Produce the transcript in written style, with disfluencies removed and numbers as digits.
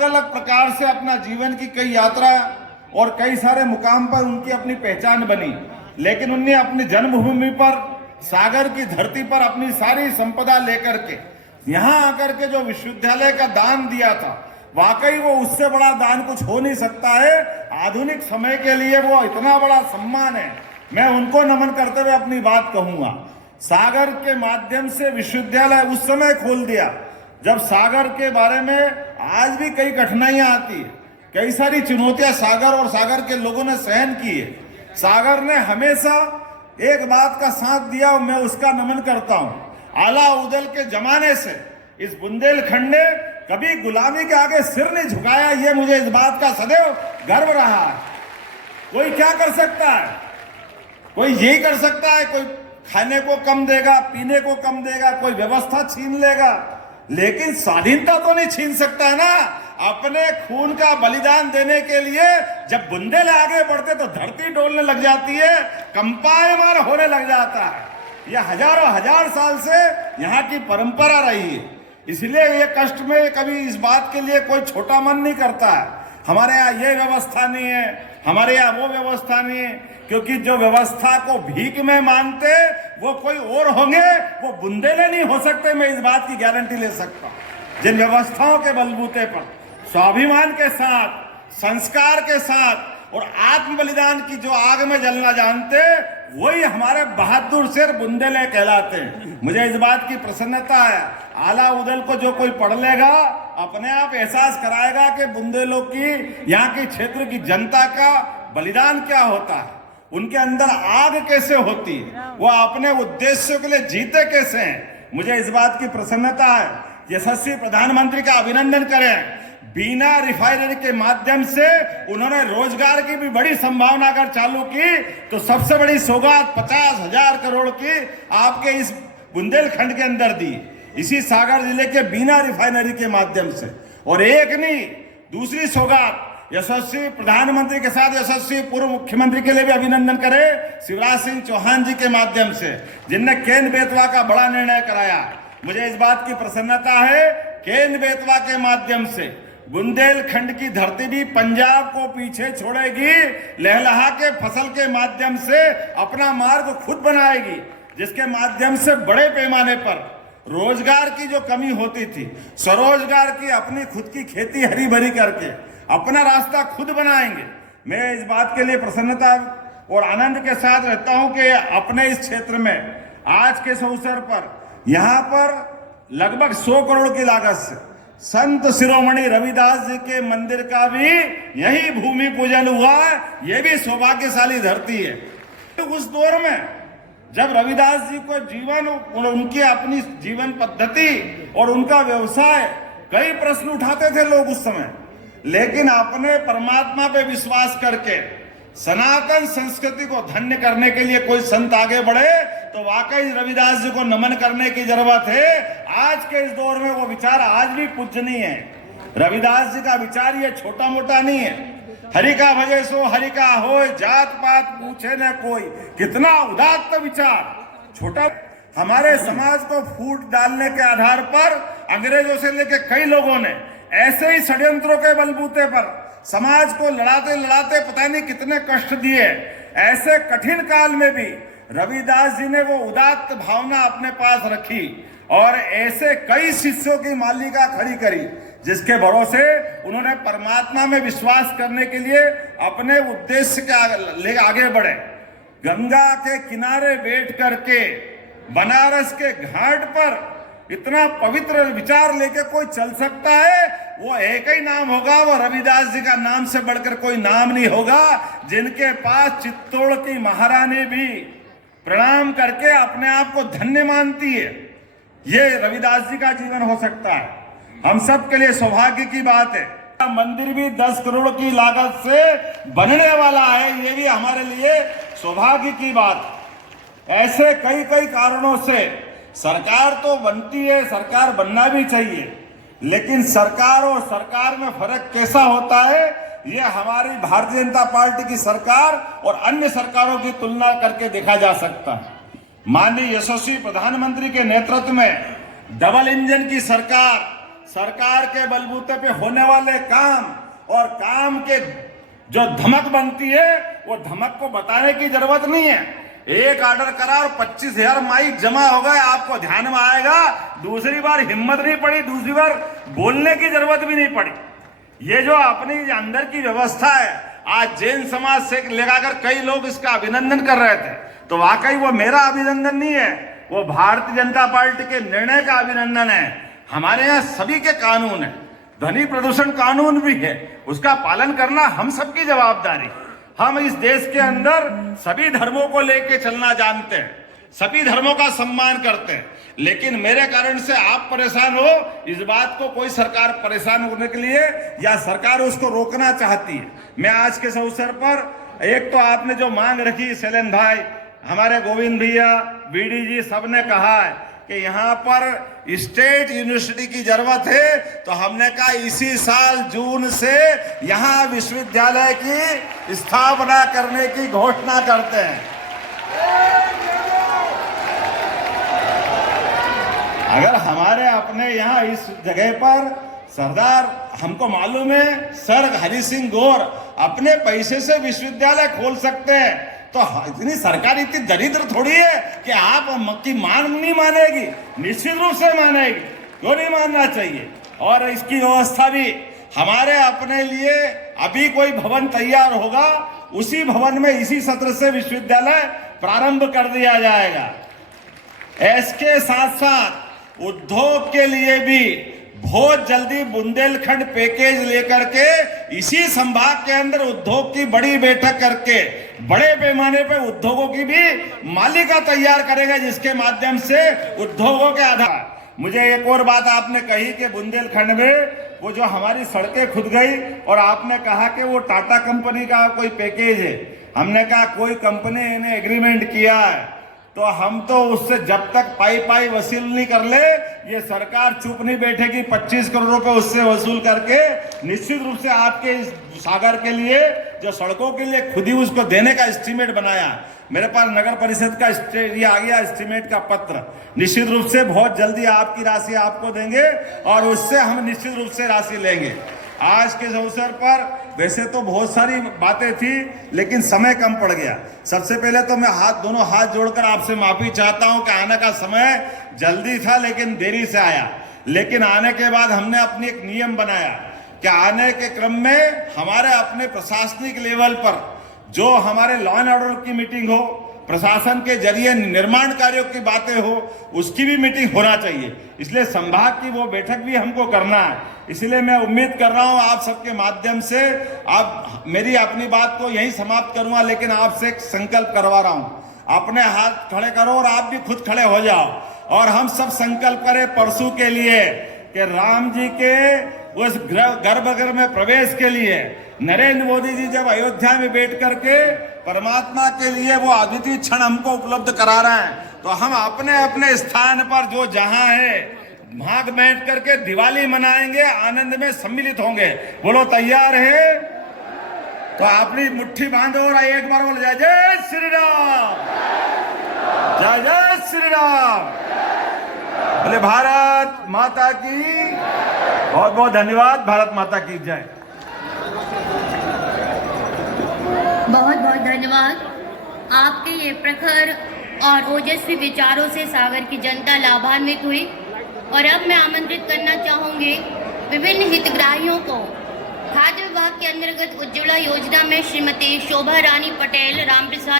अलग अलग प्रकार से अपना जीवन की कई यात्रा और कई सारे मुकाम पर उनकी अपनी पहचान बनी, लेकिन उन्हें अपनी जन्मभूमि पर सागर की धरती पर अपनी सारी संपदा लेकर के यहाँ आकर के जो विश्वविद्यालय का दान दिया था, वाकई वो उससे बड़ा दान कुछ हो नहीं सकता है। आधुनिक समय के लिए वो इतना बड़ा सम्मान है। मैं उनको नमन करते हुए अपनी बात कहूंगा। सागर के माध्यम से विश्वविद्यालय उस समय खोल दिया जब सागर के बारे में आज भी कई कठिनाइयां आती है, कई सारी चुनौतियां सागर और सागर के लोगों ने सहन की है। सागर ने हमेशा एक बात का साथ दिया और मैं उसका नमन करता हूं। आला उदल के जमाने से इस बुंदेलखंड ने कभी गुलामी के आगे सिर नहीं झुकाया, ये मुझे इस बात का सदैव गर्व रहा है। कोई क्या कर सकता है? कोई यही कर सकता है, कोई खाने को कम देगा, पीने को कम देगा, कोई व्यवस्था छीन लेगा, लेकिन स्वाधीनता तो नहीं छीन सकता है ना। अपने खून का बलिदान देने के लिए जब बुंदेल आगे बढ़ते तो धरती डोलने लग जाती है, कंपायमान होने लग जाता है। यह हजारों हजार साल से यहाँ की परंपरा रही है, इसलिए ये कष्ट में कभी इस बात के लिए कोई छोटा मन नहीं करता है। हमारे यहाँ ये व्यवस्था नहीं है, हमारे यहाँ वो व्यवस्था नहीं है, क्योंकि जो व्यवस्था को भीख में मानते वो कोई और होंगे, वो बुंदेले नहीं हो सकते। मैं इस बात की गारंटी ले सकता हूं। जिन व्यवस्थाओं के बलबूते पर स्वाभिमान के साथ, संस्कार के साथ और आत्म बलिदान की जो आग में जलना जानते, वही हमारे बहादुर शेर बुंदेले कहलाते हैं। मुझे इस बात की प्रसन्नता है, आला उदल को जो कोई पढ़ लेगा अपने आप एहसास कराएगा कि बुंदेलों की, यहाँ के क्षेत्र की जनता का बलिदान क्या होता है, उनके अंदर आग कैसे होती है, वो अपने उद्देश्यों के लिए जीते कैसे हैं। मुझे इस बात की प्रसन्नता है। यशस्वी प्रधानमंत्री का अभिनंदन करें। बीना रिफाइनरी के माध्यम से उन्होंने रोजगार की भी बड़ी संभावना अगर चालू की तो सबसे बड़ी सौगात 50,000 करोड़ की आपके इस बुंदेलखंड के अंदर दी, इसी सागर जिले के बीना रिफाइनरी के माध्यम से। और एक नहीं, दूसरी सौगात यशस्वी प्रधानमंत्री के साथ यशस्वी पूर्व मुख्यमंत्री के लिए भी अभिनंदन करें, शिवराज सिंह चौहान जी के माध्यम से, जिनने केन बेतवा का बड़ा निर्णय कराया। मुझे इस बात की प्रसन्नता है, केन बेतवा के माध्यम से बुंदेलखंड की धरती भी पंजाब को पीछे छोड़ेगी, लहलहा के फसल के माध्यम से अपना मार्ग खुद बनाएगी, जिसके माध्यम से बड़े पैमाने पर रोजगार की जो कमी होती थी, स्वरोजगार की अपनी खुद की खेती हरी भरी करके अपना रास्ता खुद बनाएंगे। मैं इस बात के लिए प्रसन्नता और आनंद के साथ रहता हूं कि अपने इस क्षेत्र में आज के इस अवसर पर यहाँ पर लगभग 100 करोड़ की लागत से संत शिरोमणि रविदास जी के मंदिर का भी यही भूमि पूजन हुआ। यह भी सौभाग्यशाली धरती है। तो उस दौर में जब रविदास जी को जीवन और उनकी अपनी जीवन पद्धति और उनका व्यवसाय, कई प्रश्न उठाते थे लोग उस समय, लेकिन अपने परमात्मा पे विश्वास करके सनातन संस्कृति को धन्य करने के लिए कोई संत आगे बढ़े तो वाकई रविदास जी को नमन करने की जरूरत है। आज के इस दौर में वो विचार आज भी पूजनीय है। रविदास जी का विचार ये छोटा मोटा नहीं है। हरि का भजे सो हरि का होय, जात पात पूछे न कोई, कितना उदात्त विचार। छोटा हमारे समाज को फूट डालने के आधार पर अंग्रेजों से लेकर कई लोगों ने ऐसे ही षड्यंत्रों के बलबूते पर समाज को लड़ाते लड़ाते पता नहीं कितने कष्ट दिए। ऐसे कठिन काल में भी रविदास जी ने वो उदात्त भावना अपने पास रखी और ऐसे कई शिष्यों की मालिका खड़ी करी, जिसके भरोसे उन्होंने परमात्मा में विश्वास करने के लिए अपने उद्देश्य के आगे बढ़े। गंगा के किनारे बैठ करके बनारस के घाट पर इतना पवित्र विचार लेके कोई चल सकता है, वो एक ही नाम होगा, वो रविदास जी का नाम से बढ़कर कोई नाम नहीं होगा, जिनके पास चित्तौड़ की महारानी भी प्रणाम करके अपने आप को धन्य मानती है। ये रविदास जी का जीवन हो सकता है। हम सब के लिए सौभाग्य की बात है। मंदिर भी 10 करोड़ की लागत से बनने वाला है, ये भी हमारे लिए सौभाग्य की बात। ऐसे कई कई कारणों से सरकार तो बनती है, सरकार बनना भी चाहिए, लेकिन सरकार और सरकार में फर्क कैसा होता है, ये हमारी भारतीय जनता पार्टी की सरकार और अन्य सरकारों की तुलना करके देखा जा सकता है। माननीय यशस्वी प्रधानमंत्री के नेतृत्व में डबल इंजन की सरकार सरकार के बलबूते पे होने वाले काम और काम के जो धमक बनती है वो धमक को बताने की जरूरत नहीं है। एक ऑर्डर करा और 25,000 माइक जमा हो गए, आपको ध्यान में आएगा। दूसरी बार हिम्मत नहीं पड़ी, दूसरी बार बोलने की जरूरत भी नहीं पड़ी। ये जो अपनी अंदर की व्यवस्था है, आज जैन समाज से लेकर कई लोग इसका अभिनंदन कर रहे थे, तो वाकई वो मेरा अभिनंदन नहीं है, वो भारतीय जनता पार्टी के निर्णय का अभिनंदन है। हमारे यहाँ सभी के कानून है, ध्वनि प्रदूषण कानून भी है, उसका पालन करना हम सबकी जवाबदारी। हम इस देश के अंदर सभी धर्मों को लेके चलना जानते हैं, सभी धर्मों का सम्मान करते हैं, लेकिन मेरे कारण से आप परेशान हो, इस बात को कोई सरकार परेशान होने के लिए या सरकार उसको रोकना चाहती है। मैं आज के इस अवसर पर एक तो आपने जो मांग रखी, शैलेंद्र भाई, हमारे गोविंद भैया, बीडी जी, सबने कहा है कि यहाँ पर स्टेट यूनिवर्सिटी की जरूरत है, तो हमने कहा इसी साल जून से यहाँ विश्वविद्यालय की स्थापना करने की घोषणा करते हैं। अगर हमारे अपने यहाँ इस जगह पर सरदार, हमको मालूम है सर हरि सिंह गौर अपने पैसे से विश्वविद्यालय खोल सकते हैं, तो इतनी सरकार इतनी दरिद्र थोड़ी है कि आप की मांग नहीं मानेगी, निश्चित रूप से मानेगी, क्यों नहीं मानना चाहिए। और इसकी व्यवस्था भी हमारे अपने लिए अभी कोई भवन तैयार होगा, उसी भवन में इसी सत्र से विश्वविद्यालय प्रारंभ कर दिया जाएगा। इसके साथ साथ उद्योग के लिए भी बहुत जल्दी बुंदेलखंड पैकेज लेकर के इसी संभाग के अंदर उद्योग की बड़ी बैठक करके बड़े पैमाने पे उद्योगों की भी मालिका तैयार करेगा, जिसके माध्यम से उद्योगों के आधार। मुझे एक और बात आपने कही कि बुंदेलखंड में वो जो हमारी सड़कें खुद गई, और आपने कहा कि वो टाटा कंपनी का कोई पैकेज है। हमने कहा कोई कंपनी ने एग्रीमेंट किया है तो हम तो उससे जब तक पाई वसूल नहीं कर ले, ये सरकार चुप नहीं बैठेगी। 25 करोड़ रुपए उससे वसूल करके निश्चित रूप से आपके इस सागर के लिए जो सड़कों के लिए खुद ही उसको देने का एस्टीमेट बनाया। मेरे पास नगर परिषद का ये आ गया एस्टीमेट का पत्र, निश्चित रूप से बहुत जल्दी आपकी राशि आपको देंगे और उससे हम निश्चित रूप से राशि लेंगे। आज के अवसर पर वैसे तो बहुत सारी बातें थी, लेकिन समय कम पड़ गया। सबसे पहले तो मैं दोनों हाथ जोड़कर आपसे माफी चाहता हूं कि आने का समय जल्दी था लेकिन देरी से आया। लेकिन आने के बाद हमने अपनी एक नियम बनाया कि आने के क्रम में हमारे अपने प्रशासनिक लेवल पर जो हमारे लॉ एंड ऑर्डर की मीटिंग हो, प्रशासन के जरिए निर्माण कार्यों की बातें हो, उसकी भी मीटिंग होना चाहिए। इसलिए संभाग की वो बैठक भी हमको करना है। इसलिए मैं उम्मीद कर रहा हूं आप सबके माध्यम से, आप मेरी अपनी बात को यहीं समाप्त करूंगा, लेकिन आपसे एक संकल्प करवा रहा हूं। अपने हाथ खड़े करो और आप भी खुद खड़े हो जाओ और हम सब संकल्प करें परसों के लिए कि राम जी के उस गर्भगृह में प्रवेश के लिए नरेंद्र मोदी जी जब अयोध्या में बैठ करके परमात्मा के लिए वो अद्वितीय क्षण हमको उपलब्ध करा रहे हैं, तो हम अपने अपने स्थान पर जो जहां है वहां बैठ करके दिवाली मनाएंगे, आनंद में सम्मिलित होंगे। बोलो तैयार है? तो अपनी मुट्ठी बांधो और एक बार बोलो जय जय श्री राम, जय जय श्री राम। बोले भारत माता की बहुत बहुत धन्यवाद। भारत माता की जय। बहुत बहुत धन्यवाद। आपके ये प्रखर और ओजस्वी विचारों से सागर की जनता लाभान्वित हुई। और अब मैं आमंत्रित करना चाहूँगी विभिन्न हितग्राहियों को। खाद्य विभाग के अंतर्गत उज्ज्वला योजना में श्रीमती शोभा रानी पटेल, राम प्रसाद